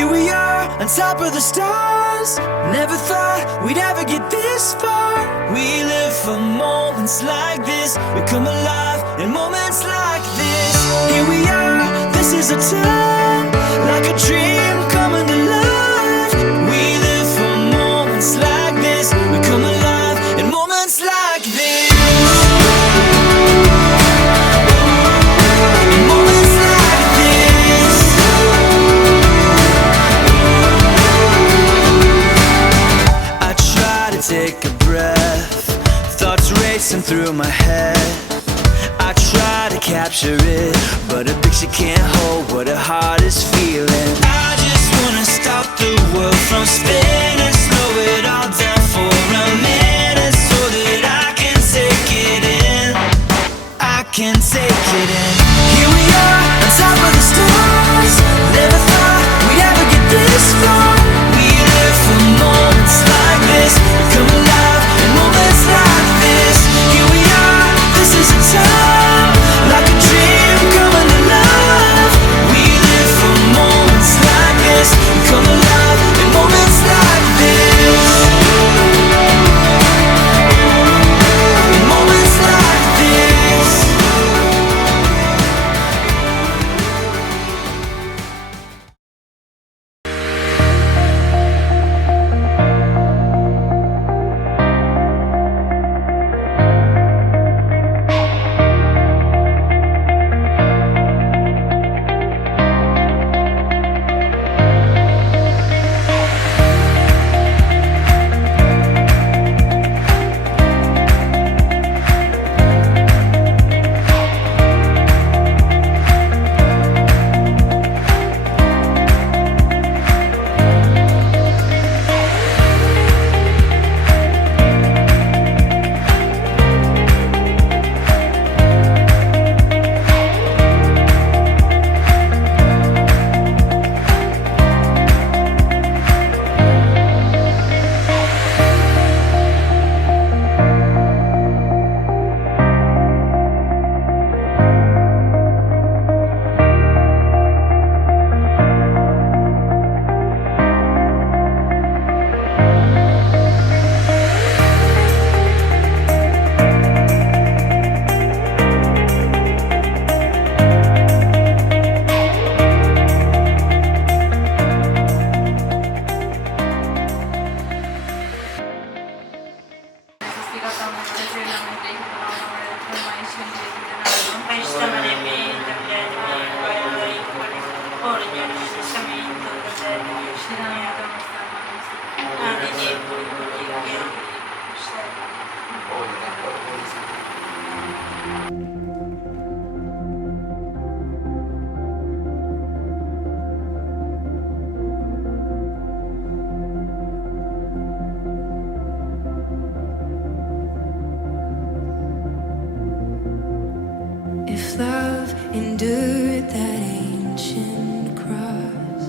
Here we are, on top of the stars. Never thought we'd ever get this far. We live for moments like this. We come alive in moments like this. Here we are, this is a time, like a dream coming to life. We live for moments like this. We come alive in moments like this. Moments like this. I try to take a breath, thoughts racing through my head. I try to capture it, but a picture can't hold what a heart is feeling. I just wanna stop the world from spinning, slow it all down for a minute, so that I can take it in. I can take it in. Here we are, on top of the stars. Never thought we'd ever get this far. We live for moments like this. We come alive in moments like this. Here we are, this is a time, like a dream coming to life. We live for moments like this. We come alive in moments like this. In moments like this. If love endured that ancient cross,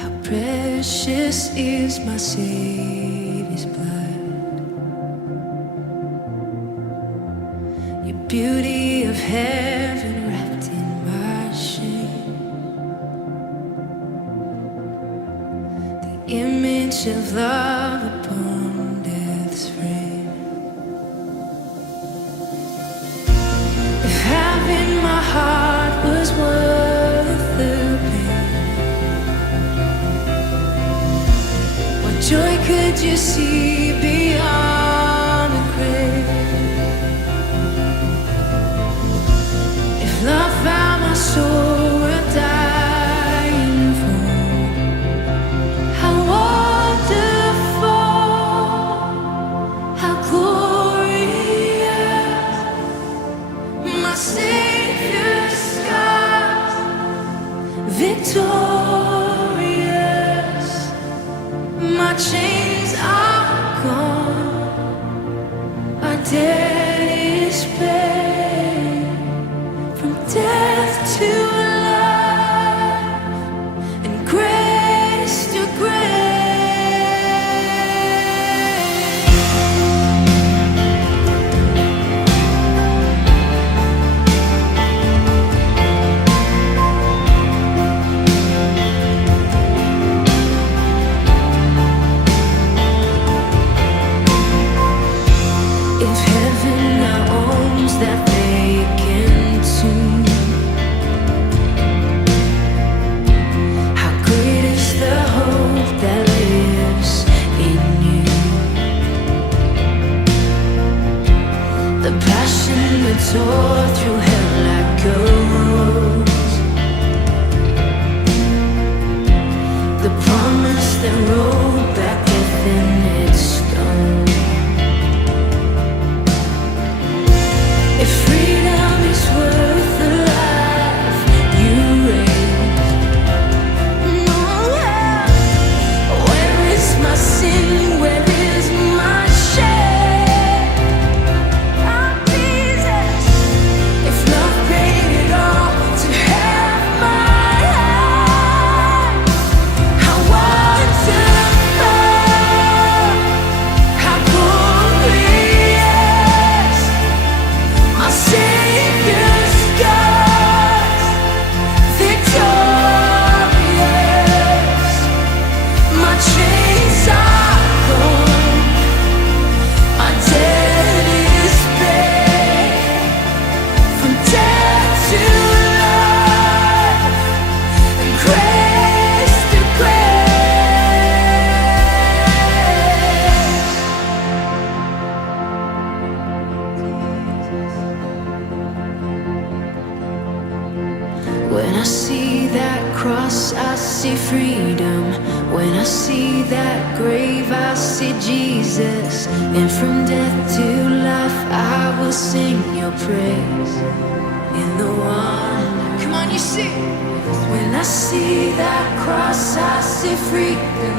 how precious is my Savior's blood. Your beauty of heaven wrapped in my shame, the image of love upon death's frame. Having my heart was worth the pain, what joy could you see beyond the grave? If love found my soul worth dying for, how wonderful, how glorious. My Savior's scars, victorious. My chains are passion that tore through hell like gold. The promise that rolled back within its stone. If freedom is worth the life you raised, no, where is my sin? Where is my shame? I'm Jesus. If love paid it all to have my life, how wonderful, how glorious, my Savior's scars, victorious. My chains are gone, my debt is paid. From death to life, and grace to grace. When I see that cross, I see freedom. When I see that grave, I see Jesus. And from death to life, I will sing your praise. In the one, come on, you see. When I see that cross, I see freedom.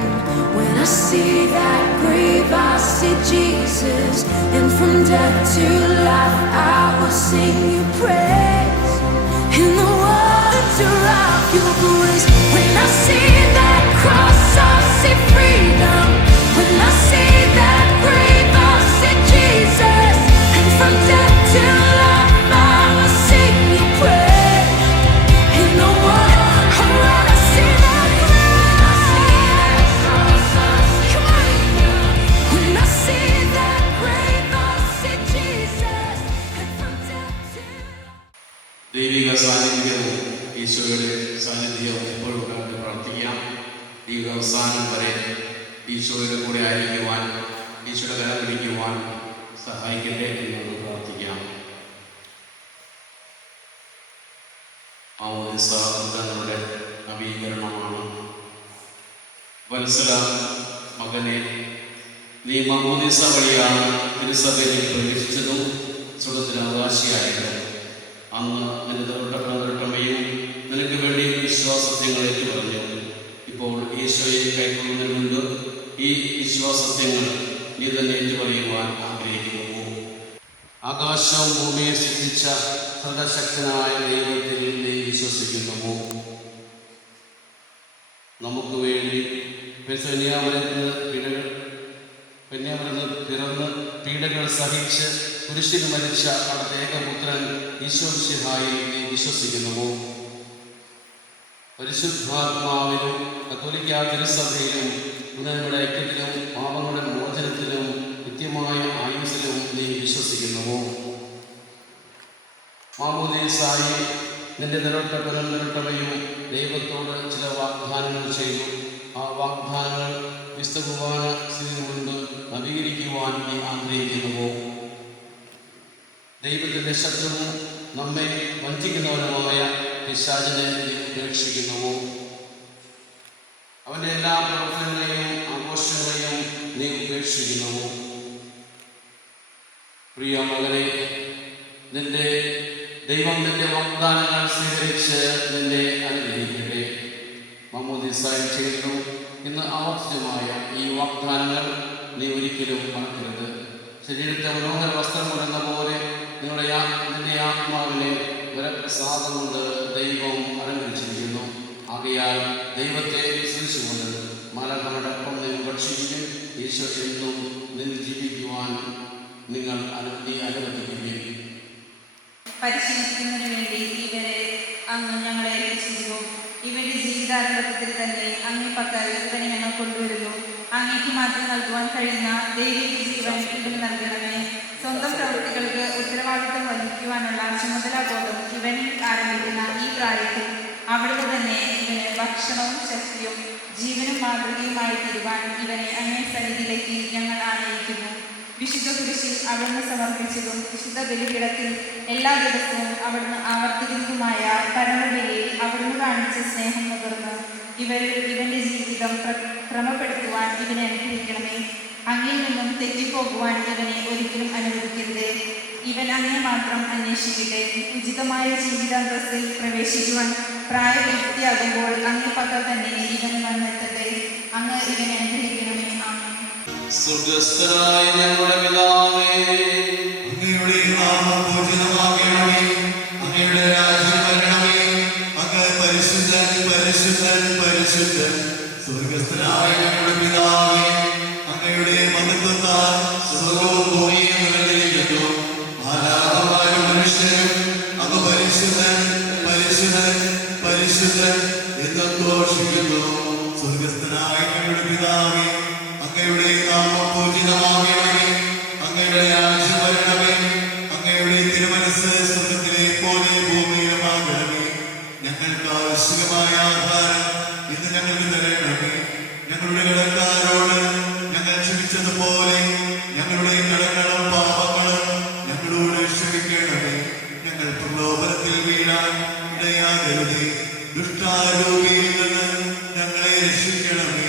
When I see that grave, I see Jesus. And from death to life, I will sing your praise. In the wonder of your grace. When I see that cross, I see freedom. When I see that grave, I see Jesus. And from death to life, I will sing your praise. In the wonder, when I see that cross, come on. When I see that grave, I see Jesus. And from death to life. ദൈവിക സാന്നിധ്യവും ഈശോയുടെ സാന്നിധ്യവും എപ്പോഴും കണ്ട് പ്രാർത്ഥിക്കാം. ജീവിതാവസാനം വരെ ഈശോയുടെ കൂടെ ആയിരിക്കുവാൻ, ഈശോയുടെ കരം പിടിക്കുവാൻ സഹായിക്കട്ടെ എന്ന് പ്രാർത്ഥിക്കാം. മാമോദിസ നമ്മുടെ നവീകരണമാണ്. വത്സല മകനെ, നീ മാമോദിസ വഴിയാണ് തിരുസഭയിൽ പ്രവേശിച്ചതും സ്വർഗ്ഗത്തിന് അവകാശിയായത്. അന്ന് നിന്റെ തൊട്ടമ്മയും നിനക്ക് വേണ്ടി വിശ്വാസത്യങ്ങൾ ഏറ്റുപറഞ്ഞു. ഇപ്പോൾ ഈശോയെ കൈക്കൊള്ളുന്നതിന് മുൻപ് ഈ വിശ്വാസത്യങ്ങൾ നീ തന്നെ ഏറ്റുപറയുവാൻ ആഗ്രഹിക്കുന്നു. ആകാശവും ഭൂമിയെ സൃഷ്ടിച്ച സർവശക്തനായ ദൈവത്തിൽ നീ വിശ്വസിക്കുന്നു. നമുക്ക് വേണ്ടി പെന്യാമരന്ന് പിറന്ന് പീഡകൾ സഹിച്ച് കുരിശിൽ മരിച്ച അവിടുത്തെ ഏകപുത്രൻ ഈശോ മിശിഹായിൽ നീ വിശ്വസിക്കുന്നുവോ? പരിശുദ്ധാത്മാവിലും കത്തോലിക്കാ തിരുസഭയിലും പുനരുടെ ഐക്യത്തിലും പാപങ്ങളുടെ മോചനത്തിലും നിത്യമായ ആയുസ്സിലും നീ വിശ്വസിക്കുന്നുവോ? മാമോദീസായി നിന്റെ നിരട്ടവയും ദൈവത്തോട് ചില വാഗ്ദാനങ്ങൾ ചെയ്തു. ആ വാഗ്ദാനങ്ങൾ വിശുദ്ധ കുർബാന സ്ഥിതിക്ക് മുൻപ് നവീകരിക്കുവാൻ നീ ആഗ്രഹിക്കുന്നുവോ? ദൈവത്തിൻ്റെ ശത്രുവും നമ്മെ വഞ്ചിക്കുന്നവനുമായ പിശാചിനെ നീ ഉപേക്ഷിക്കുന്നുവോ? അവൻ്റെ എല്ലാ പ്രവർത്തനങ്ങളെയും ആഘോഷങ്ങളെയും നീ ഉപേക്ഷിക്കുന്നുവോ? പ്രിയ മകനെ, നിന്റെ ദൈവം നിന്റെ വാഗ്ദാനങ്ങൾ സ്വീകരിച്ച് നിന്നെ അനുഗ്രഹിക്കട്ടെ. മാമോദീസായി ചെയ്തു ഇന്ന് ആവർത്തിതമായ ഈ വാഗ്ദാനങ്ങൾ നീ ഒരിക്കലും മറക്കരുത്. ശരീരത്തെ മനോഹര വസ്ത്രം കൊണ്ടെന്ന പോലെ നിന്റെ ആത്മാവിനെ വരപ്രസാദം കൊണ്ട് ദൈവം അലങ്കരിച്ചിരിക്കുന്നു. ആകയാൽ ദൈവത്തെ വിശ്വസിച്ചുകൊണ്ട് മലകളോടൊപ്പം നിങ്ങൾ ഭക്ഷിക്കുകയും ഈശോ എന്നും നിന്നിൽ ജീവിക്കുവാൻ നിങ്ങൾ അനുവദിക്കുകയും. പരിശീലിക്കുന്നതിന് വേണ്ടി ഇവരെ അങ്ങ് ഞങ്ങളെ ഏൽപ്പിച്ചിരുന്നു. ഇവരുടെ ജീവിതാരംഭത്തിൽ തന്നെ അങ്ങേ പക്കൽ ഇവരെ ഞങ്ങൾ കൊണ്ടുവരുന്നു. അങ്ങേക്ക് മാത്രം നൽകുവാൻ കഴിയുന്ന ദൈവിക ജീവൻ ഇവന് നൽകണമേ. സ്വന്തം പ്രവൃത്തികൾക്ക് ഉത്തരവാദിത്വം വഹിക്കുവാനുള്ള ചുമതലാബോധം ഇവനിൽ ആരംഭിക്കുന്ന ഈ പ്രായത്തിൽ അവിടുന്ന് തന്നെ ഇവന് ഭക്ഷണവും ശക്തിയും ജീവനും മാതൃകയുമായി തീരുവാൻ ഇവനെ അങ്ങേ സന്നിധിയിലേക്ക് ഞങ്ങൾ ആനയിക്കുന്നു. വിശുദ്ധ കുരിശിൽ അവിടുന്ന് സമർപ്പിച്ചതും വിശുദ്ധ ബലിപീഠത്തിൽ എല്ലാ ദിവസവും അവിടുന്ന് ആവർത്തിക്കുന്നതുമായ പരമബലിയിൽ അവിടുന്ന് കാണിച്ച സ്നേഹം നുകർന്ന് ഇവന്റെ ജീവിതം ക്രമപ്പെടുത്തുവാൻ ഇവനെ അനുഗ്രഹിക്കണമേ. അങ്ങിൽ നിന്നും തെറ്റിപ്പോകുവാൻ ഇവനെ ഒരിക്കലും അനുവദിക്കരുത്. ഇവൻ അങ്ങേ മാത്രം അന്വേഷിക്കട്ടെ. ഉചിതമായ ജീവിതാന്തസ്സിൽ പ്രവേശിക്കുവാൻ പ്രായപൂർത്തിയാകുമ്പോൾ അങ്ങേ പക്കൽ തന്നെ ഇവൻ വന്നെത്തട്ടെ. അങ്ങ് ഇവനെ അനുഗ്രഹിക്കണമേ. ആമേൻ. സ്വർഗ്ഗസ്ഥനായ ഞങ്ങളുടെ പിതാവേ, അങ്ങയുടെ നാമം പൂജിതമാകണമേ. അങ്ങയുടെ രാജ്യം വരണമേ. അങ്ങ് പരിശുദ്ധൻ പരിശുദ്ധൻ പരിശുദ്ധൻ. സ്വർഗ്ഗസ്ഥനായ ഞങ്ങളുടെ പിതാവേ, അങ്ങയുടെ മഹത്വത്താൽ സ്വർഗ്ഗവും ഭൂമിയും നിറഞ്ഞിരിക്കുന്നു. മാലാഖമാരും മനുഷ്യരും അങ്ങ് പരിശുദ്ധൻ പരിശുദ്ധൻ പരിശുദ്ധൻ എന്ന് ഘോഷിക്കുന്നു. സ്വർഗ്ഗസ്ഥനായ ഞങ്ങളുടെ പിതാവേ, അങ്ങയുടെ നാമം പൂജിതമാകണമേ. അങ്ങയുടെ രാജ്യം വരണമേ. അങ്ങയുടെ തിരുമനസ്സ് സ്വർഗ്ഗത്തിലെ പോലെ ഭൂമിയിലുമാകണമേ. ഞങ്ങൾക്ക് ആവശ്യമായ ആഹാരം ഇന്ന് ഞങ്ങൾക്ക് തരണമേ. ഞങ്ങളുടെ കടക്കാരോട് ഞങ്ങൾ ക്ഷമിച്ചതുപോലെ ഞങ്ങളുടെ കടങ്ങളും പാപങ്ങളും ഞങ്ങളോട് ക്ഷമിക്കണമേ. ഞങ്ങൾ പ്രലോഭനത്തിൽ വീഴാൻ ഇടയാകരുതേ. ദുഷ്ടാരൂപിയിൽ നിന്ന് ഞങ്ങളെ രക്ഷിക്കണമേ.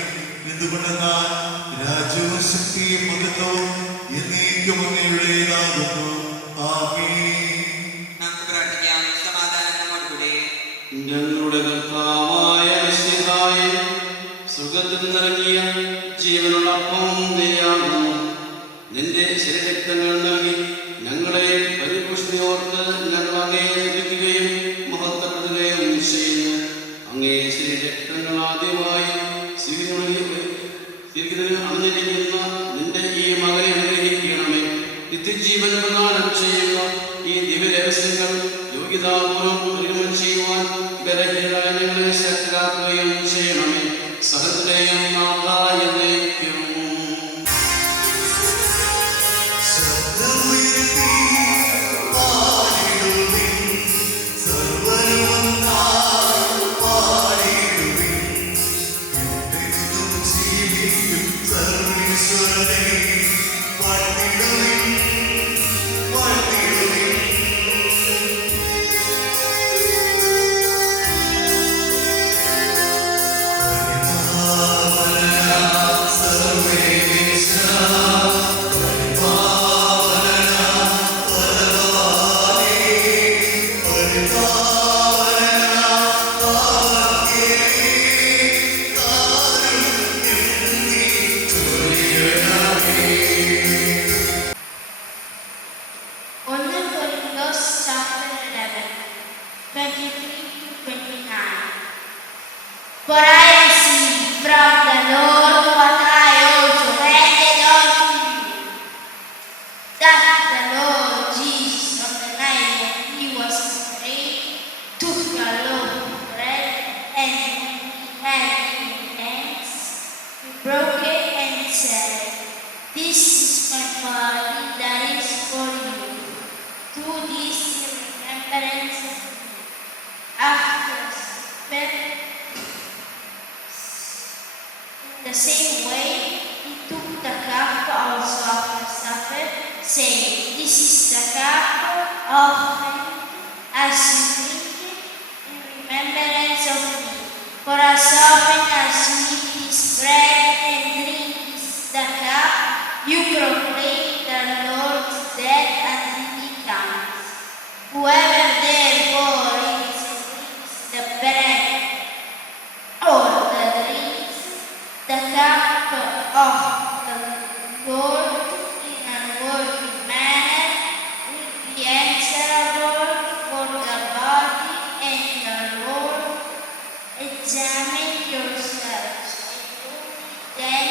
എന്തുകൊണ്ടെന്നാൽ രാജ്യവും ശക്തിയും മഹത്വവും എന്നേക്കും അങ്ങയുടേതാകുന്നു. ആമേൻ. നമുക്ക് പ്രാർത്ഥിക്കാം. സമാധാനം നമ്മോടുകൂടെ. ഞങ്ങളുടെ കർത്താവായ മിശിഹായേ, സുഖത്തിൽ നിറങ്ങിയ ജീവനുള്ള അപ്പം നീയാകുന്നു. നിന്റെ ശരീരരക്തങ്ങൾ നൽകി ഞങ്ങളെ പരിപുഷ്ടിയോർത്ത് ഞങ്ങൾ അങ്ങയെ ലഭിക്കുകയും മഹത്വപ്പെടുത്തുകയും ചെയ്യുന്നു. അങ്ങേ ശരീരരക്തങ്ങൾ ആദ്യമായി അണിഞ്ഞിരിക്കുന്ന നിന്റെ ഈ മകനെ അനുഗ്രഹിക്കണമേ. നിത്യജീവൻ പ്രദാനം ചെയ്യുന്ന ഈ ദിവ്യരഹസ്യങ്ങൾ യോഗ്യതാപൂർവം പരിഗണന ചെയ്യുവാൻ ബലഹീനരായ ഞങ്ങളെ ശക്തരാക്കുകയും ചെയ്യണമേ. സകലത്തിലെയും നാഥായ എന്നേക്കും. ശബ്ദമുയർത്തി പാടിടുവിൻ. സർവ്വലോകത്താൽ പാടിടുവിൻ. എന്നെന്നും ജീവിക്കും സർവ്വേശ്വരനെ വാഴ്ത്തിടുവിൻ. വാഴ്ത്തിടുവിൻ. For I received from the Lord what I also handed on to you, that the Lord Jesus, on the night when he was betrayed, took the loaf of bread, and when he had given thanks, he broke it and said, "This is my body that is for you. Do this in remembrance of me." After supper, in the same way, he took the cup also after supper, saying, "This is the cup of my blood, as you drink it in remembrance of me. For as often as you eat this bread and drink the cup, you proclaim the Lord's death until he comes. Whoever therefore eats and drinks the bread or the drinks the cup of the Lord in an unworthy manner will be answerable for the body and the Lord. Examine yourselves, and then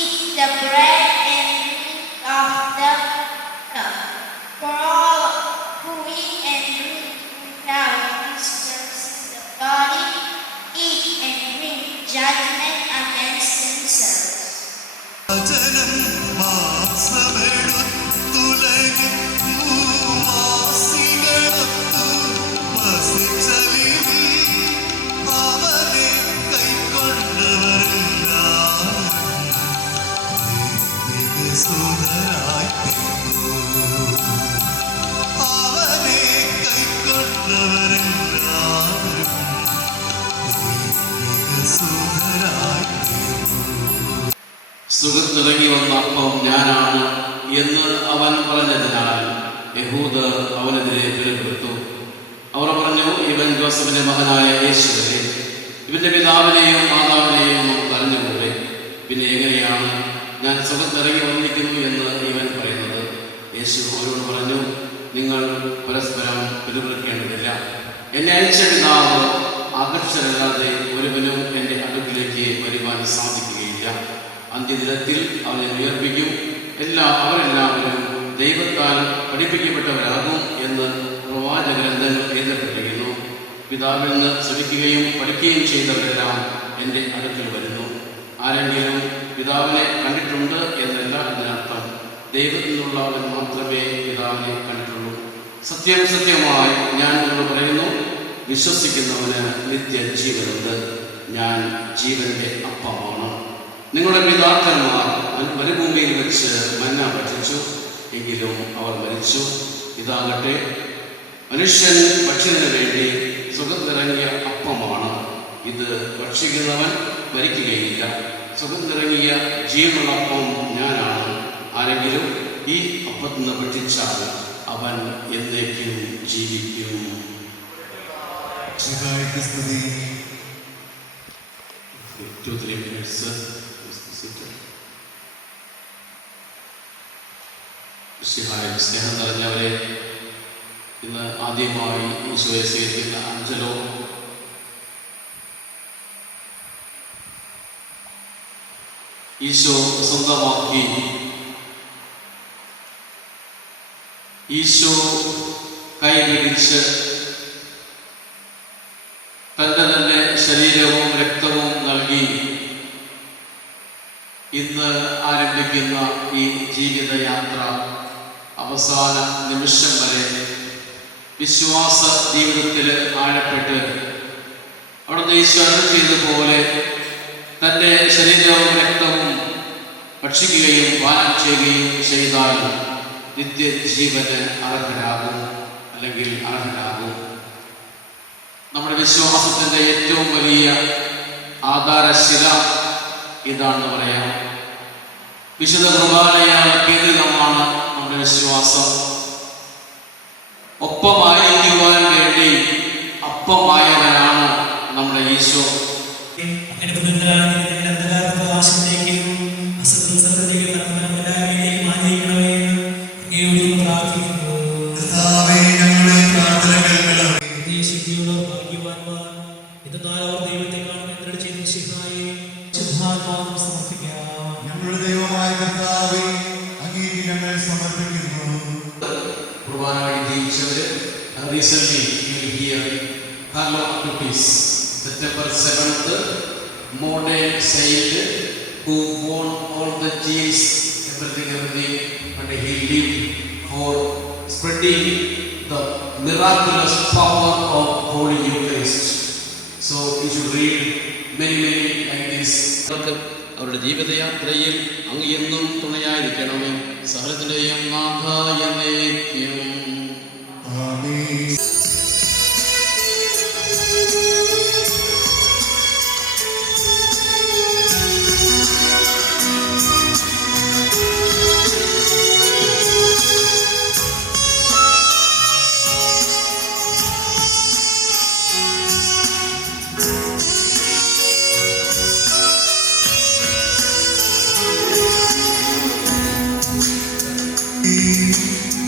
eat the bread and drink of the cup. For all who eat and drink without disturbing the body eat and drink judgment against themselves. വചനം മാംസമെടുത്തുലകിൽ ഭൂവാസികളൊത്തു വസിച്ചലിൽ അവനെ കൈക്കൊണ്ടവരെല്ലാവരും മറ്റുള്ളവരെല്ലാവരും സുഖരായി. സുഖത്തിറങ്ങി വന്ന അപ്പം ഞാനാണ് എന്ന് അവൻ പറഞ്ഞതിനാൽ യഹൂദർ അവനെതിരെ പിറുപിറുത്തു. അവർ പറഞ്ഞു, ഇവൻ ജോസഫിന്റെ മകനായ യേശുവല്ലേ? ഇവന്റെ പിതാവിനെയും മാതാവിനെയും നമുക്ക് അറിഞ്ഞുകൂടെ? പിന്നെ എങ്ങനെയാണ് ഞാൻ സുഖത്തിറങ്ങി വന്നിരിക്കുന്നു എന്ന് ഇവൻ പറയുന്നത്? യേശു അവരോട് പറഞ്ഞു, നിങ്ങൾ പരസ്പരം പിറുപിറുക്കേണ്ടതില്ല. എന്നെ അയച്ച പിതാവ് ആകർഷകരല്ലാതെ ഒരുവനും എൻ്റെ അടുക്കിലേക്ക് വരുവാൻ സാധിക്കുകയില്ല. അന്ത്യദിനത്തിൽ അവനെ ഉയർപ്പിക്കും. അവരെല്ലാവരും ദൈവത്താൽ പഠിപ്പിക്കപ്പെട്ടവരാകും എന്ന് പ്രവാചകഗ്രന്ഥങ്ങൾ എഴുതപ്പെട്ടിരിക്കുന്നു. പിതാവിൽ നിന്ന് ശ്രമിക്കുകയും പഠിക്കുകയും ചെയ്തവരെല്ലാം എൻ്റെ അടുക്കൽ വരുന്നു. ആരെങ്കിലും പിതാവിനെ കണ്ടിട്ടുണ്ട് എന്നല്ല ഇതിനർത്ഥം. ദൈവത്തിൽ നിന്നുള്ളവൻ മാത്രമേ പിതാവിനെ കണ്ടിട്ടുള്ളൂ. സത്യം സത്യമായി ഞാൻ നിങ്ങളോട് പറയുന്നു, വിശ്വസിക്കുന്നവന് നിത്യജീവനുണ്ട്. ഞാൻ ജീവന്റെ അപ്പമാണ്. നിങ്ങളുടെ പിതാക്കന്മാർ മരുഭൂമിയിൽ വെച്ച് മന്ന ഭക്ഷിച്ചു, എങ്കിലും അവർ മരിച്ചു. ഇതാകട്ടെ മനുഷ്യൻ ഭക്ഷ്യത്തിന് വേണ്ടി സുഖത്തിറങ്ങിയ അപ്പമാണ്. ഇത് ഭക്ഷിക്കുന്നവൻ മരിക്കുകയില്ല. സുഖത്തിറങ്ങിയ ജീവനുള്ള അപ്പം ഞാനാണ്. ആരെങ്കിലും ഈ അപ്പത്തിൽ നിന്ന് ഭക്ഷിച്ചാൽ അവൻ എന്നേക്കും ജീവിക്കും. സ്നേഹം നിറഞ്ഞവരെ, ഇന്ന് ആദ്യമായി ഈശോയെ സ്വീകരിക്കുന്ന അഞ്ചലോ ഈശോ സ്വന്തമാക്കി, ഈശോ കൈപിടിച്ച് തൻ്റെ തന്നെ ശരീരവും രക്തവും നൽകി ഇന്ന് ആരംഭിക്കുന്ന ഈ ജീവിതയാത്ര അവസാന നിമിഷം വരെ വിശ്വാസ ജീവിതത്തിൽ ആഴപ്പെട്ട് അവിടുന്ന് ഈശോ ചെയ്തതുപോലെ തൻ്റെ ശരീരവും രക്തവും ഭക്ഷിക്കുകയും പാനം ചെയ്യുകയും ചെയ്താൽ നിത്യജീവന് അർഹരാകും, അല്ലെങ്കിൽ അർഹരാകും. നമ്മുടെ വിശ്വാസത്തിൻ്റെ ഏറ്റവും വലിയ ആധാരശില ഇതാണെന്ന് പറയാം. വിശുദ്ധ കുർബാനയാൽ കേന്ദ്രിതമാണ് നമ്മുടെ വിശ്വാസം. ഒപ്പമായിരിക്കുവാൻ വേണ്ടി അപ്പമായവനാണ് നമ്മുടെ ഈശോ. ഞങ്ങളുടെ ദൈവമായ കർത്താവേ, അങ്ങേക്ക് ഞങ്ങൾ സമർപ്പിക്കുന്നു. കുർബാന വഴി ജീവിച്ചവര് recently you will hear Carlo Acutis, September 7th, modern saint who won all the genes, everything, and he lived for spreading the miraculous power of Holy Eucharist. So you should read many like this. അവരുടെ ജീവിതയാത്രയിൽ അങ്ങ് എന്നും തുണയായിരിക്കണമേ. സകലത്തിന്റെയും നാഥായ നിത്യം.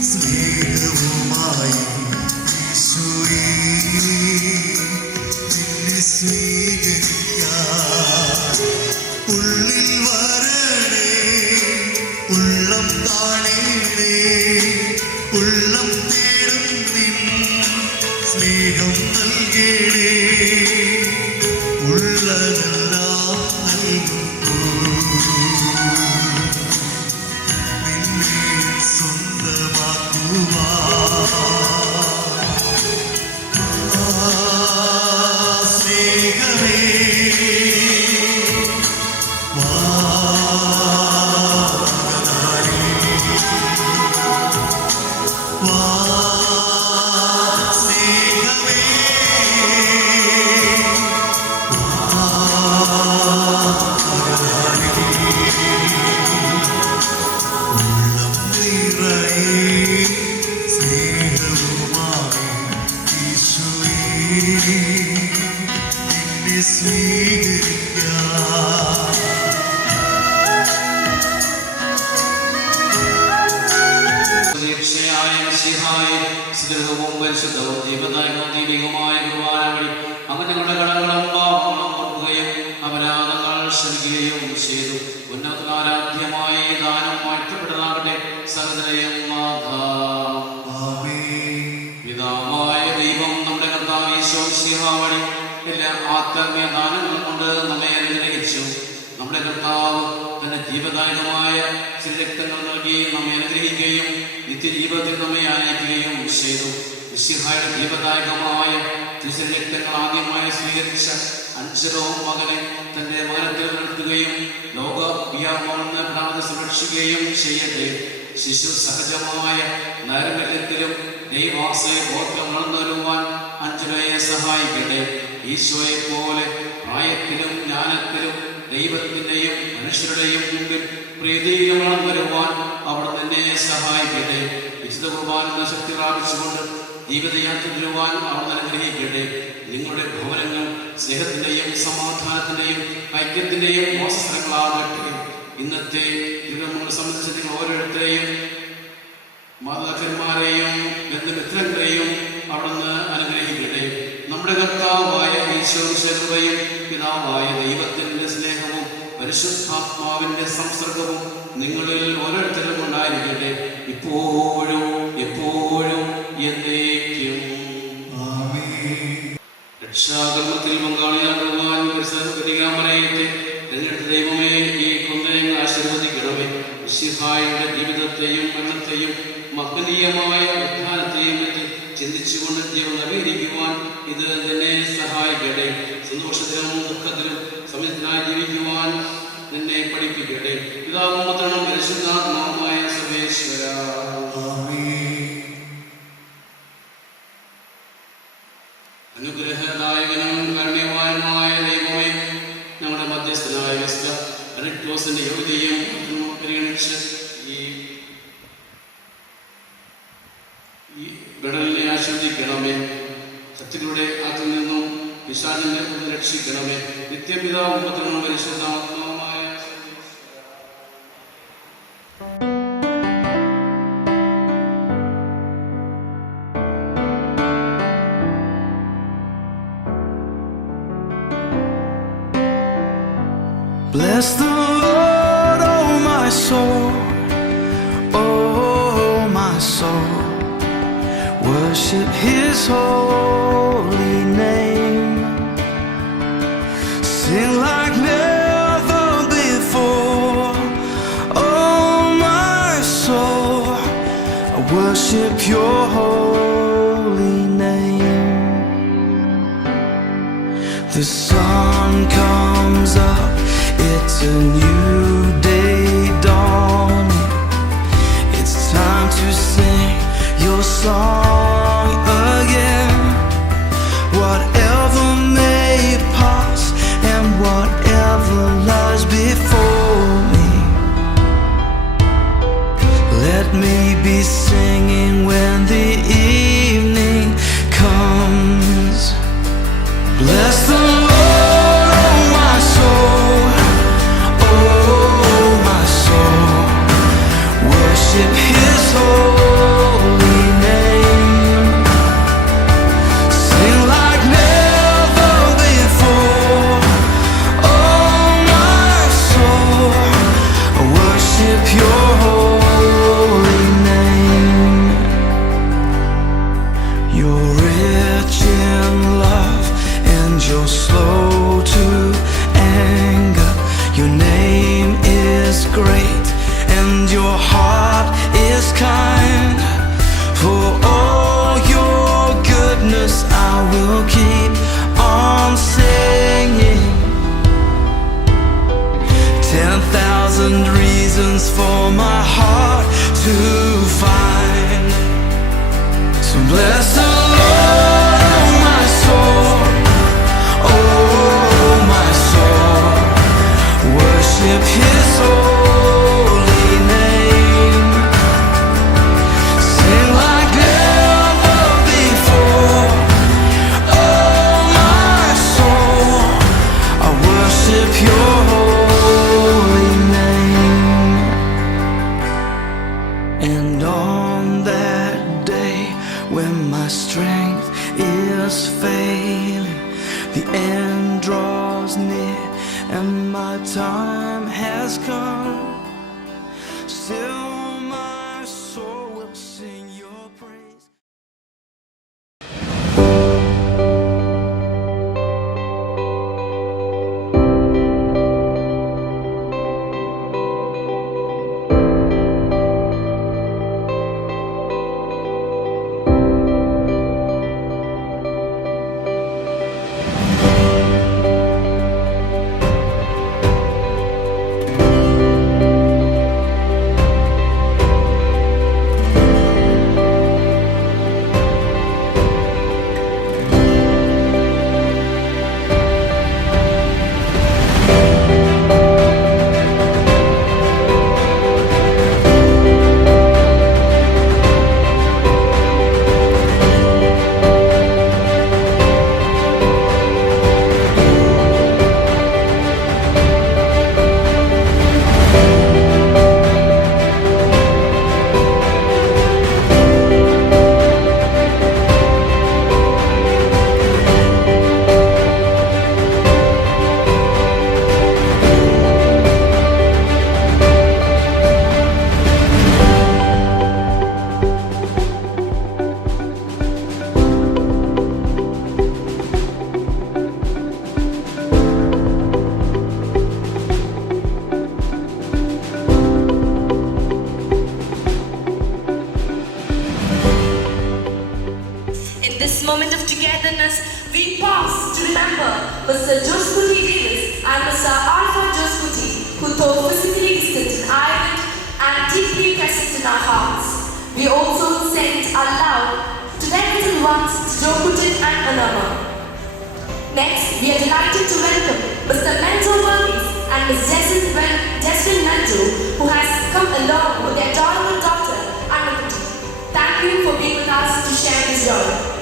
സ്നേഹവുമായി ഈശോയേ, നിന്നെ സ്വീകരിക്കാൻ ഉള്ളിൽ വരണേ, ഉള്ളം കാണണേ, ഉള്ളം തേടും നിൻ സ്നേഹം നൽകണേ, ഉള്ളതെല്ലാം നൽകുന്നു. സ്നേഹമേ നിന്നെ സ്വീകരിക്കാം. സ്നേഹവും പരിശുദ്ധവും ജീവദായകവും ദൈവികമായ കുർബാന വഴി അങ്ങ് ഞങ്ങളുടെ കടങ്ങളും പാപങ്ങളും ഓർക്കുകയും അപരാധങ്ങൾ ക്ഷമിക്കുകയും ചെയ്തു. ഉന്നതകാരാധ്യമായ ഈ ദാനം വാഴ്ത്തപ്പെട്ടതാകട്ടെ. സകലരെയും പിതാവായ ദൈവം നമ്മുടെ കർത്താവ് ഈശോ മിശിഹ വഴി എല്ലാ ആത്മീയ ദാനങ്ങളും കൊണ്ട് നമ്മെ അനുഗ്രഹിച്ചു. നമ്മുടെ കർത്താവ് തന്റെ ജീവദായകമായ രക്തങ്ങൾ നൽകി നമ്മെ അനുഗ്രഹിക്കുകയും നിത്യജീവിതത്തിൽ നമ്മെ അയക്കുകയും ചെയ്തു. മിശിഹായുടെ ജീവദായകമായ രക്തങ്ങൾ ആദ്യമായി സ്വീകരിച്ച അഞ്ചരോ മകനെ തന്റെ മകനത്തിൽ നിർത്തുകയും ലോക വ്യാപനം പ്രാപ്തി സംരക്ഷിക്കുകയും ചെയ്യട്ടെ. ശിശു സഹജമായ നൈർമല്യത്തിലും ദൈവാശ്രയ ബോധം വളർന്നുവരുവാൻ അഞ്ചരയെ സഹായിക്കട്ടെ. ഈശോയെ പോലെ പ്രായത്തിലും ജ്ഞാനത്തിലും ദൈവത്തിന്റെയും മനുഷ്യരുടെയും മുമ്പിൽ പ്രീതിയും വളർന്നുവരുവാൻ അവിടെ തന്നെ സഹായിക്കട്ടെ. വിശുദ്ധ കുർബാന ശക്തി പ്രാപിച്ചുകൊണ്ട് ജീവിതയാത്ര തരുവാൻ അവിടെ അനുഗ്രഹിക്കട്ടെ. നിങ്ങളുടെ ഭവനങ്ങൾ സ്നേഹത്തിന്റെയും സമാധാനത്തിന്റെയും ഐക്യത്തിന്റെയും വാസസ്ഥലങ്ങളാകട്ടെ. ഇന്നത്തെ ദൈവങ്ങളെ സംബന്ധിച്ച് നിങ്ങൾ ഓരോരുത്തരെയും മാതാക്കന്മാരെയും ബന്ധുമിത്രങ്ങളെയും അവിടുന്ന് അനുഗ്രഹിക്കട്ടെ. നമ്മുടെ കർത്താവായ ഈശോയും പിതാവായ ദൈവത്തിന്റെ സ്നേഹവും പരിശുദ്ധാത്മാവിന്റെ സംസർഗവും നിങ്ങളിൽ ഓരോരുത്തരും ഉണ്ടായിരിക്കട്ടെ, ഇപ്പോഴും എപ്പോഴും എന്നേക്കും. രക്ഷാകർമ്മത്തിൽ പങ്കാളിയാകുവാൻ പരിഗാമനയത്തെ തെരഞ്ഞെടുത്ത ദൈവമേ, ഈ കുന്നനെ ആശീർവദിക്കണമേ. മിശിഹായുടെ ജീവിതത്തെയും മരണത്തെയും മഹനീയമായ ഉദ്ധാനത്തെയും പറ്റി ചിന്തിച്ചുകൊണ്ട് ജീവൻ നവീകരിക്കുവാൻ ഇത് നിന്നെ സഹായിക്കട്ടെ. സന്തോഷത്തിലും ദുഃഖത്തിലും സമയത്തിനായി ജീവിക്കുവാൻ നിന്നെ പഠിപ്പിക്കട്ടെ. പിതാവും പുത്രനും പരിശുദ്ധാത്മാവുമായ സർവേശ്വര. അനുഗ്രഹദായകനും കാരുണ്യവാനുമായ ദൈവമേ, ഞങ്ങളുടെ മധ്യസ്ഥനായ മിസ്റ്റർ അരിക്ടോസിന്റെ യോഗ്യതയും പരിഗണിച്ച് ഈ ഗണലിനെ ആശീർവദിക്കണമേ. ശക്തികളുടെ അതിൽ നിന്നും പിശാചിനെ രക്ഷിക്കണമേ. നിത്യപിതാവും പുത്രനും പരിശുദ്ധാത്മാവുമായ Bless the Lord, oh my soul, oh my soul. Worship His holy name. Sing like never before, oh my soul. I worship Your holy name. The sun comes up, it's a new day dawning. It's time to sing Your song again. Whatever may pass and whatever lies before me, let me be singing when the evening comes. Bless the Lord, oh my soul, oh my soul. Worship His holy name. Sing like never before, oh my soul. Worship Your holy name. You're rich in love and You're slow to anger. Your name is great and Your heart is kind. For all Your goodness I will keep on singing. 10,000 reasons for my heart to find. So bless the Lord, oh my soul, oh my soul. Worship His holy name. Sing like never before, oh my strength is failing, the end draws near, and my time has come. Still my soul will sing your praise. this moment of togetherness, we pause to remember Mr. Josputi Davis and Mr. Alpha Josputi, who though physically distant in Ireland and deeply present in our hearts. We also send our love to their little ones, Jokutin and Anama. Next, we are delighted to welcome Mr. Menzo Burgess and Ms. Jesslyn Menzo, who has come along with their adorable daughter, Anamati. Thank you for being with us to share this joy.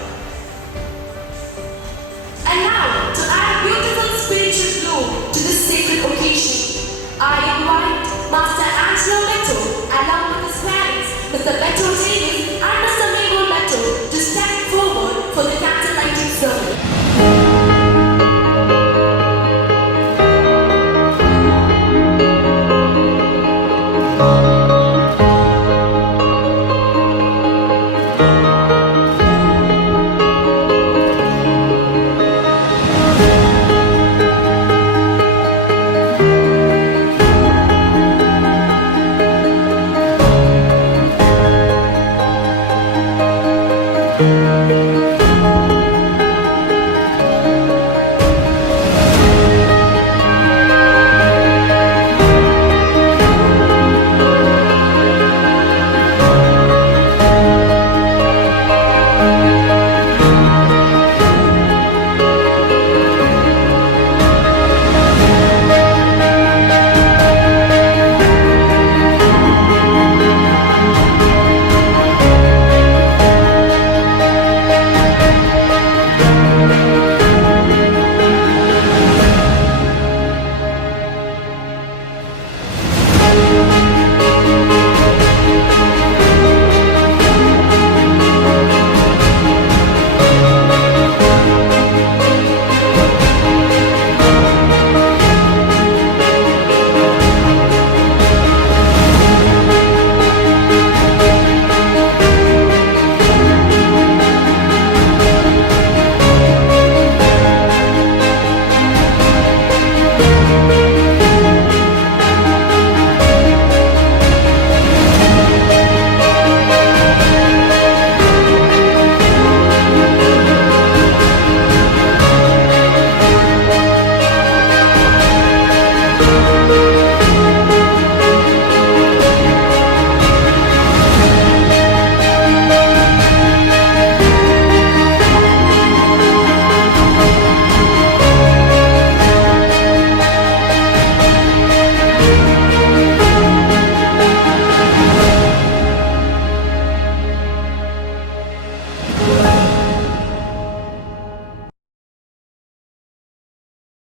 And now, to add beautiful spiritual glow to this sacred occasion, I invite Master Angelo Beto, along with his parents, Mr. Beto Davis and Mr. Mego Beto, to step forward for the candle lighting ceremony.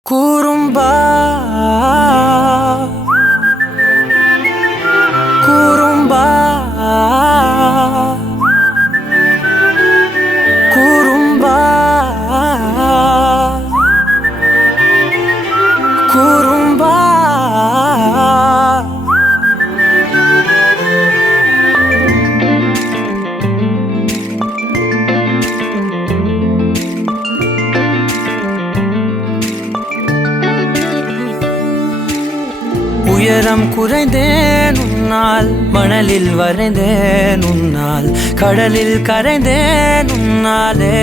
Kurumba, kurumba, உயரம் குறைந்தேன் உன்னால், மணலில் வரைந்தேன் உன்னால், கடலில் கரைந்தேன் உன்னாலே.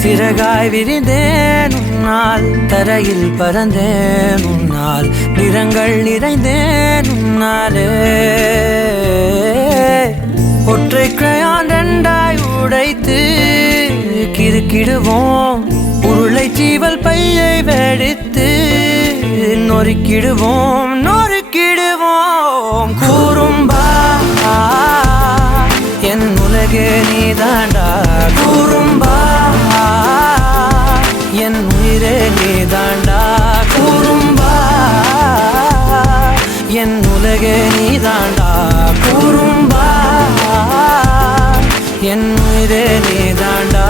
சிறகாய் விரிந்தேன் உன்னால், தரையில் பறந்தேன் உன்னால், நிறங்கள் நிறைந்தேன் உன்னாலே. ஒற்றை கிரையான் ரெண்டாய் உடைத்து கிறுக்கிடுவோம், உருளை சீவல் பையை வெடித்து நொறுக்கிடுவோம் நொறுக்கிடுவோம். கூறும்பா என் உலகே நீதாண்டா, கூறும்பா என் உயிரே நீதாண்டா, கூறும்பா என் உலகே நீதாண்டா, கூறும்பா என் உயிரே நீதாண்டா.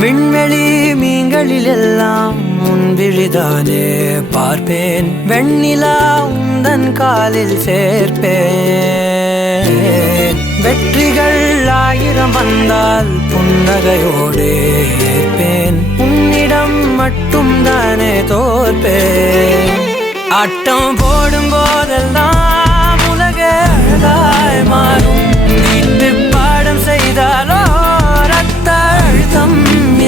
விண்வெளி மீன்களில் எல்லாம் உன் விழிதானே பார்ப்பேன், வெண்ணிலா உந்தன் காலில் சேர்ப்பேன். வெற்றிகள் 1000 வந்தால் புன்னகையோடு ஏற்பேன், உன்னிடம் மட்டும் தானே தோற்பேன். ஆட்டம் போடும் போதெல்லாம் உலக அழகாய் மாறும், வீட்டு பாடம் செய்தாலோ ரத்த அழுத்தம்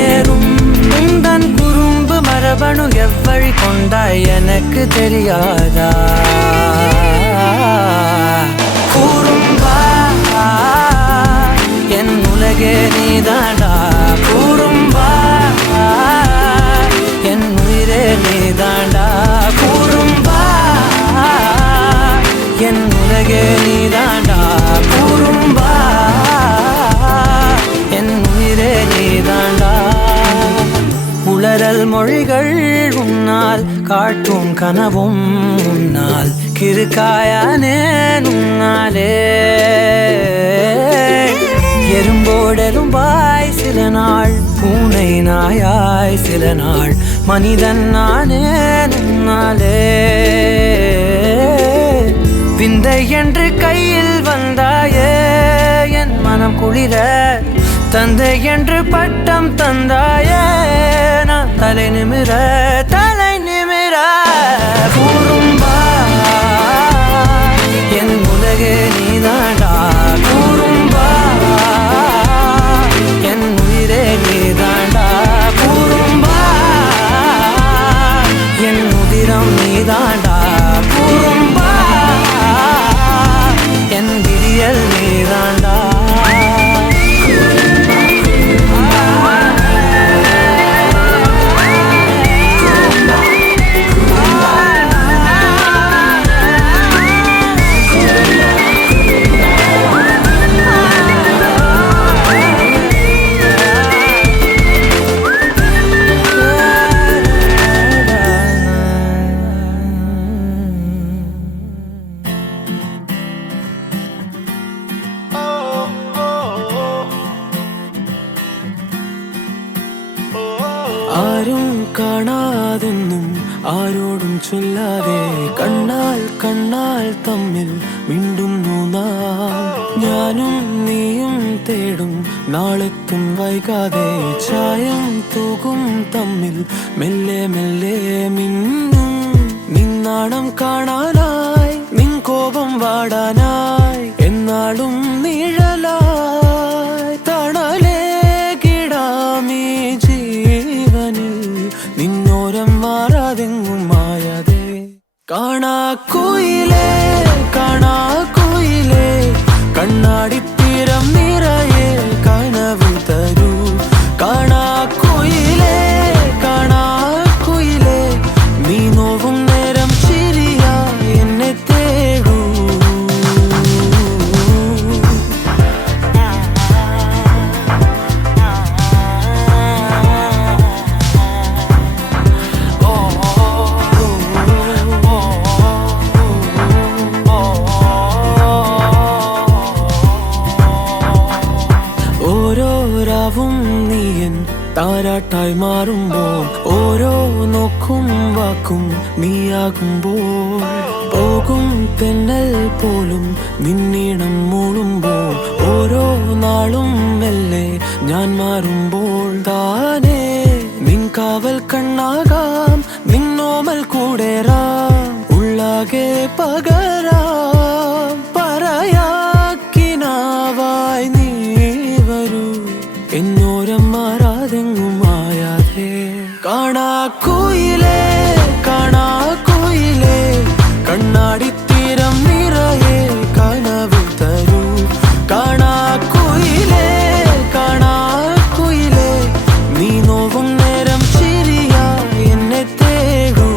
ஏறும். உந்தன் குறும்பு மரபணு எவ்வழி கொண்டாய் எனக்கு தெரியாதா? கூறும்பா என் உலகே நீதாண்டா, கூறும்பா என் உயிரே நீதாண்டா, கூறும்பா என் உலகே நீதாண்டா, கூறும்பா என் உயிரே நீதாண்டா. உளறல் மொழிகள் உன்னால், காட்டும் கனவும் உன்னால், கிறுக்காயானே உன்னாலே. எறும்போடெரும்பாய் சில நாள், பூனை நாயாய் சில நாள், மனிதன் நானே உன்னாலே. விந்தை என்று கையில் வந்தாயே என் மனம் குளிர, தந்தை என்று பட்டம் தந்தாயே நான் தலை நிமிர தலை நிமிர. கூறும்பா என் உலகே நீதாண்டா, கூறும்பா என் உயிரே நீதாண்டா, கூறும்பா என் உதிரம் நீதாண்டா, கூறும்பா என் விரியல் நீதாண்டா. ആരും കാണാതെന്നും ആരോടും ചൊല്ലാതെ കണ്ണാൽ കണ്ണാൽ തമ്മിൽ മിണ്ടുന്നു നാം. ഞാനും നീയും തേടും നാളെത്തും വൈകാതെ, ചായം തൂകും തമ്മിൽ മെല്ലെ മെല്ലെ മിന്നും. നിന്നാണം കാണാനായി, നിൻ കോപം വാടാനായി, എന്നാളും നിഴലായി തണലേ കിടാമീ ജീവനിൽ. നിന്നോരം മാറാതെങ്ങും മായാതെ. കാണാക്കുയിലേ കാണാക്കുയിലേ, കണ്ണാടിത്തീരം നിറയെ കനവ് തരൂ. കാണാക്കുയിലേ കാണാക്കുയിലേ, നീ നോവും നേരം ചിരിയായി എന്നെ തേടൂ. താരാട്ടായി മാറുമ്പോൾ ഓരോ നോക്കും വാക്കും നീയാകുമ്പോൾ പോകും തെന്നൽ പോലും നിന്നീണം മൂളുമ്പോൾ ഓരോ നാളും മെല്ലെ ഞാൻ മാറുമ്പോൾ താനേ നിൻ കാവൽ കണ്ണാകാം നിന്നോമൽ കൂടേറാം ഉള്ളാകെ പകരാം പറയാക്കിനാവായി നീ വരൂ എന്നോരം മാറാതെങ്ങും മായാതെ കാണാ കുയിലേ കണ്ണാടിത്തീരം നിറയെ കനവ് തരൂ കാണാ കുയിലേ നീ നോവും നേരം ചിരിയായി എന്നെ തേടൂ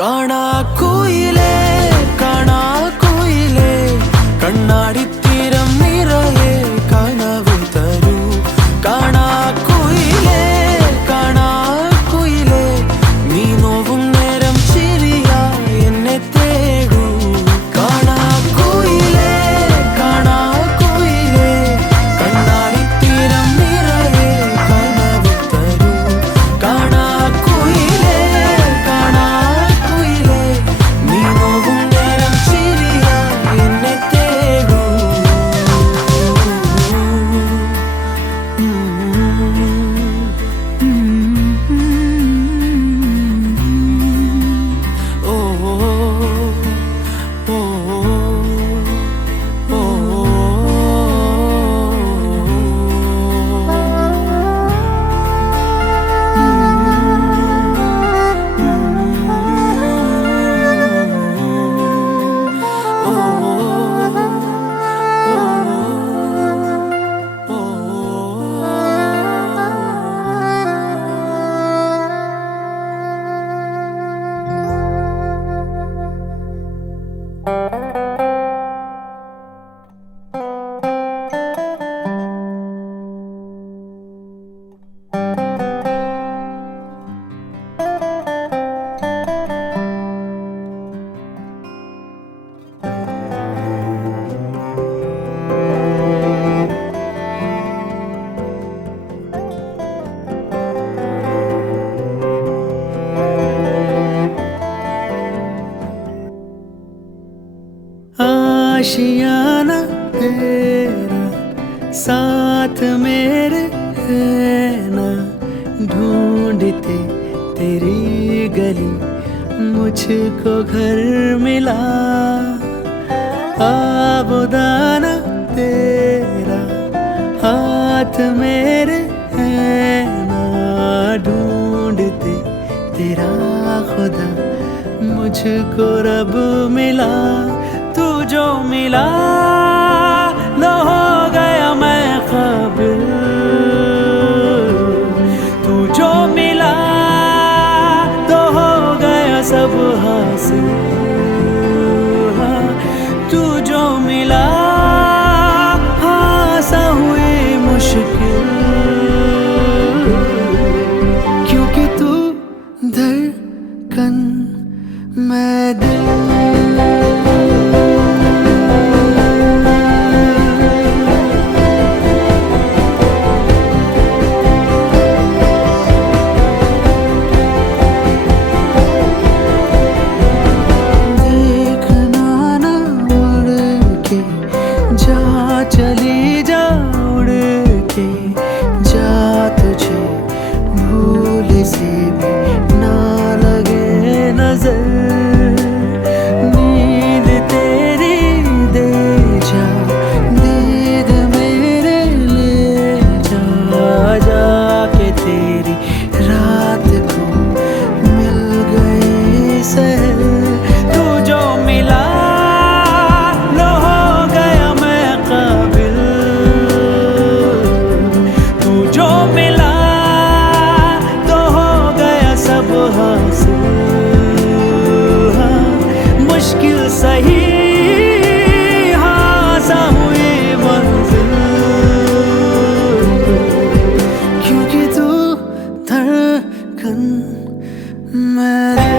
കാണാ കുയിലേ കണ്ണാടിത്തീരം നിറയെ കനവ് തരൂ കാണാ കുയിലേ നീ നോവും നേരം ചിരിയായി എന്നെ തേടൂ കാണാ കുയിലേ കണ്ണാടിത്തീരം നിറയെ കനവ് തരൂ കാണാ കുയിലേ നീ നോവും നേരം ചിരിയായി എന്നെ തേടൂ आशियाना तेरा साथ मेरे है ना ढूंढते तेरी गली मुझको घर मिला आबुदाना तेरा हाथ मेरे है ना ढूंढते तेरा खुदा मुझको रब मिला तू जो मिला न हो गया मैं काबिल तू जो मिला तो हो गया सब हासिल हाँ, तू जो मिला हाँ सा हुई मुश्किल क्योंकि तू धड़कन मैं दिल चली जा उड़ के जा तुझे भूल से भी ना लगे नजर नींद तेरी दे जा दीद मेरे ले जा जाके तेरी रात को मिल गई सहर तू जो मिला मुश्किल सही हाँ सा हुई मंजिल क्योंकि तू धड़कन मैं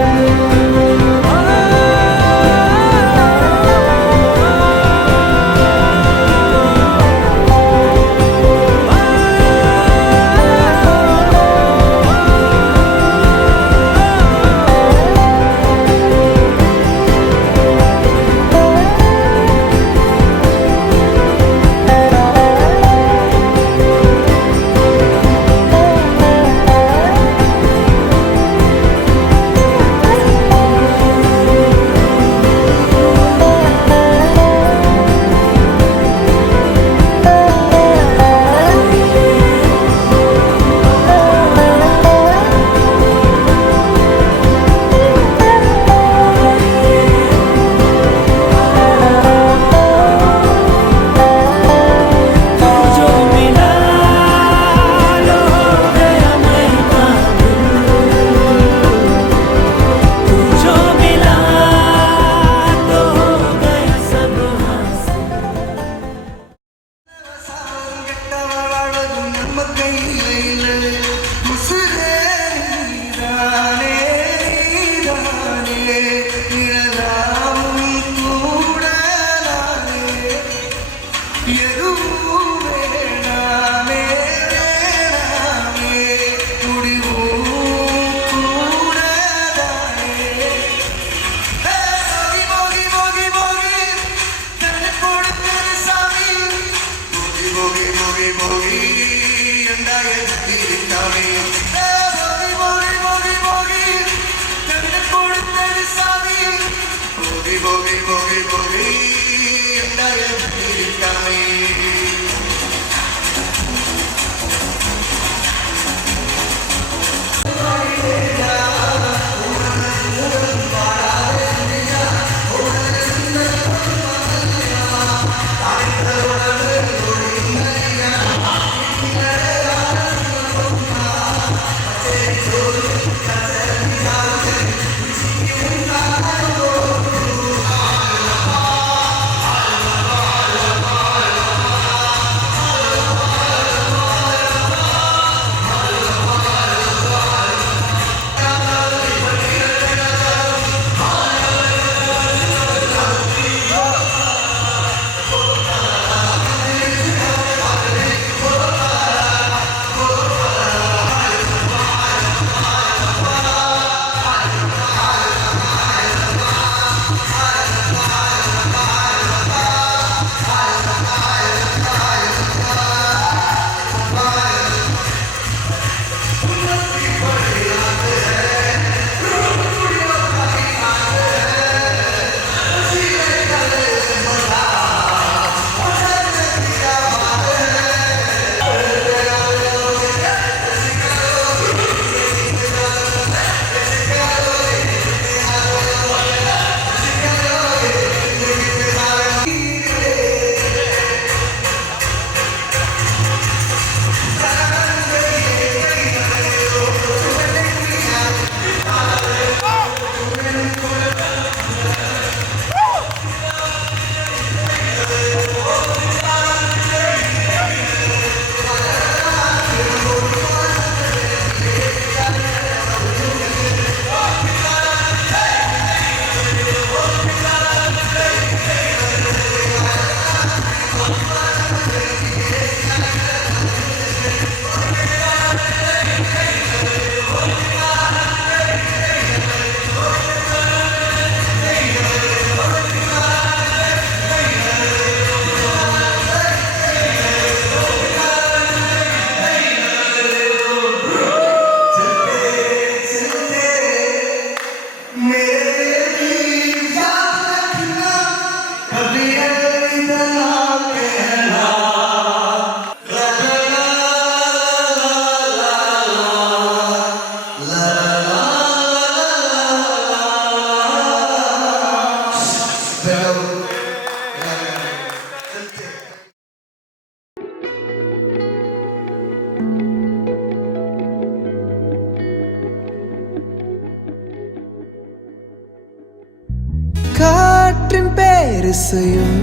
காற்றின் பேரிசையும்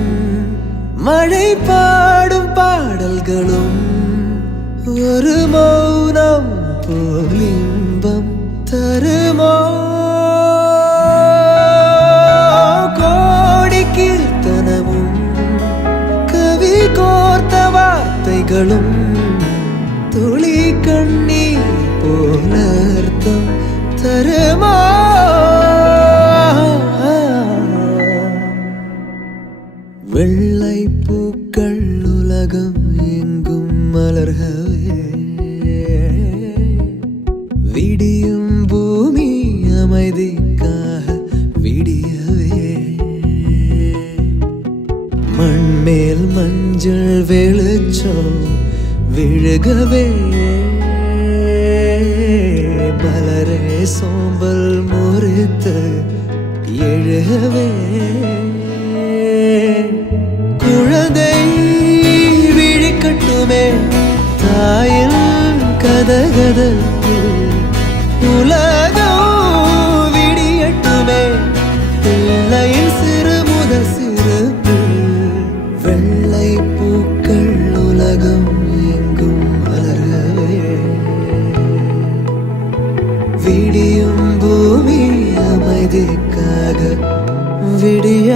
மழை பாடும் பாடல்களும் ஒரு மௌனம் போல் இன்பம் தருமோ கோடி கீர்த்தனமும் கவி கோர்த்த வார்த்தைகளும் துளி கண்ணீர் போல அர்த்தம் தருமோ வெள்ளை பூக்கள் உலகம் எங்கும் மலர்கவே விடியும் பூமி அமைதிக்காக விடியவே மண்மேல் மஞ்சள் வெளிச்சம் விழுகவே மலரே சோம்பல் முறித்து எழுகவே குழந்தை விழிக்கட்டுமே தாயில் கதகதத்தில் உலகம் விடியட்டுமே பிள்ளையின் சிறு முதல் சிறப்பு வெள்ளை பூக்கள் உலகம் எங்கும் மலரவே விடியும் பூமி அமைதிக்காக விடிய